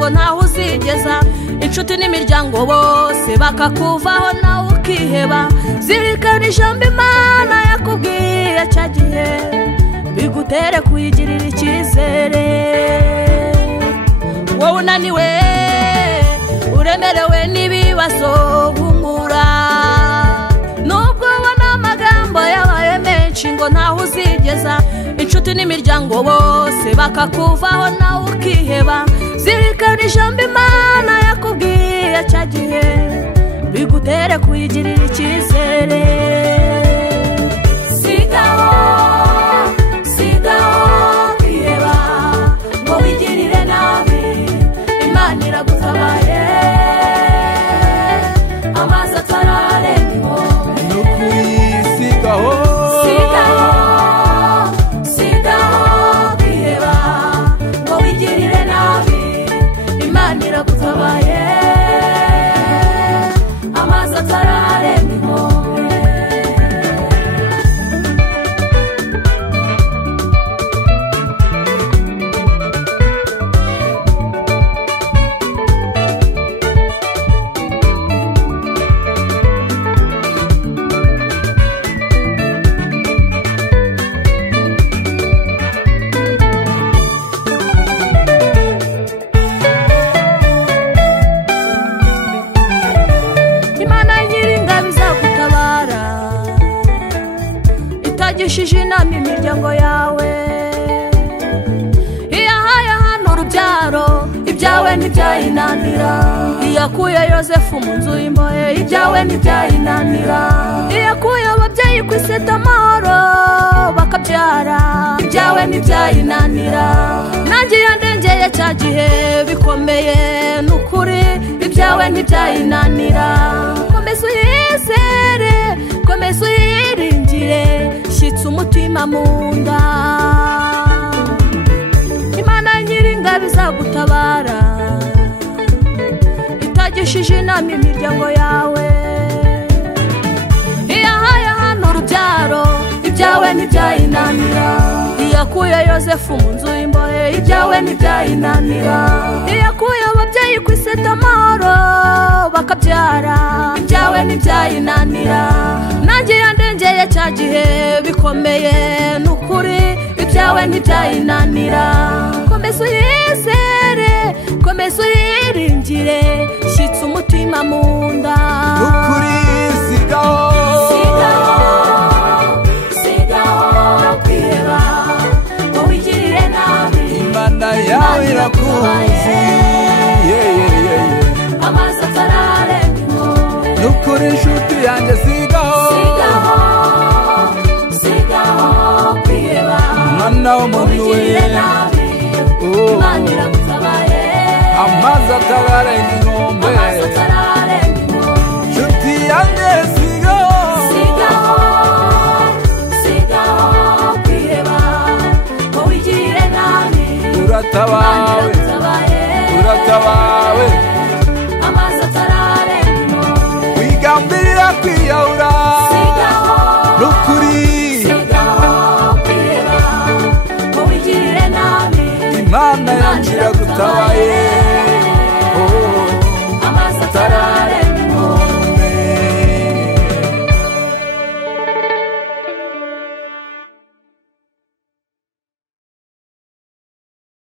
ngo ntaho uzigeza inshuti n'imiryango bose bakakuvaho nawe ukiheba zirikana ijambo Imana yakubwiye cya gihe bigutere kuyigirira icyizere wowe unaniwe uremerewe n'ibibazo humura nubwo ubona amagambo yabaye menshi ngo ntaho uzigeza inshuti n'imiryango bose bakakuvaho nawe ukiheba zirikana ijambo Imana yakubwiye cya gihe bigutere kuyigirira icyizere sigaho kwiheba ngo wigirire nabi Imana iragutabaye amazi atararenga inkombe nukuri sigaho kwiheba ngo wigirire nabi Imana iragutabaye amazi atararenga inkombe itagishije inama imiryango yawe iyahaye hano urubyaro ibyawe ntibyayinanira iyakuye Yosefu mu nzu y'imbohe ibyawe ntibyayinanira iyakuye ababyeyi ku iseta amahoro bakabyara ibyawe ntibyayinanira nanjye yandengeye cya gihe bikomeye n'ukuri ibyawe ntibyayinanira komeza uyizere komeza uyiringire shyitsa umutima mu nda Imana nyir'ingabo izagutabara itagishije inama imiryango yawe iyahaye hano urubyaro ibyawe ntibyayinanira iyakuye Yosefu mu nzu y'imbohe ibyawe ntibyayinanira iyakuye ababyeyi ku iseta amahoro bakabyara ibyawe ntibyayinanira nanjye yandengeye cya gihe bikomeye n'ukuri ibyawe ntibyayinanira komeza uyizere komeza uyiringire shyitsa umutima mu nda nukuri sigaho kwiheba ngo wigirire nabi Imana yawe irakuzi amazi atararenga inkombe nukuri inshuti yanjye sigaho kwiheba mwana w'umuntu we Imana